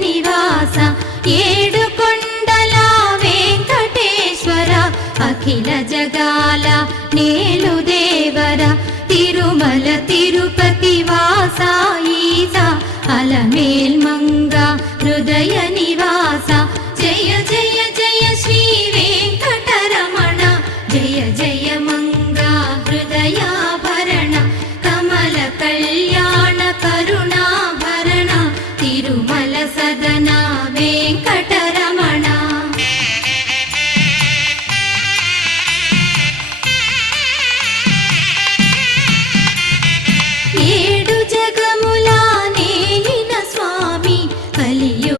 నివాస ఏడు కొండల వెంకటేశ్వర అఖిల జగాల నేలు దేవర తిరుమల తిరుపతి వాస ఈస అలమేల్ మంగ హృదయ నివాస జయ జయ జయ శ్రీ వెంకటరమణ జయ జయ మంగ హృదయాభరణ కమల కళ్యాణ కరుణాభరణ తిరుమల సదన వెంకటరమణ ఏడు జగముల నేలిన స్వామి కలియు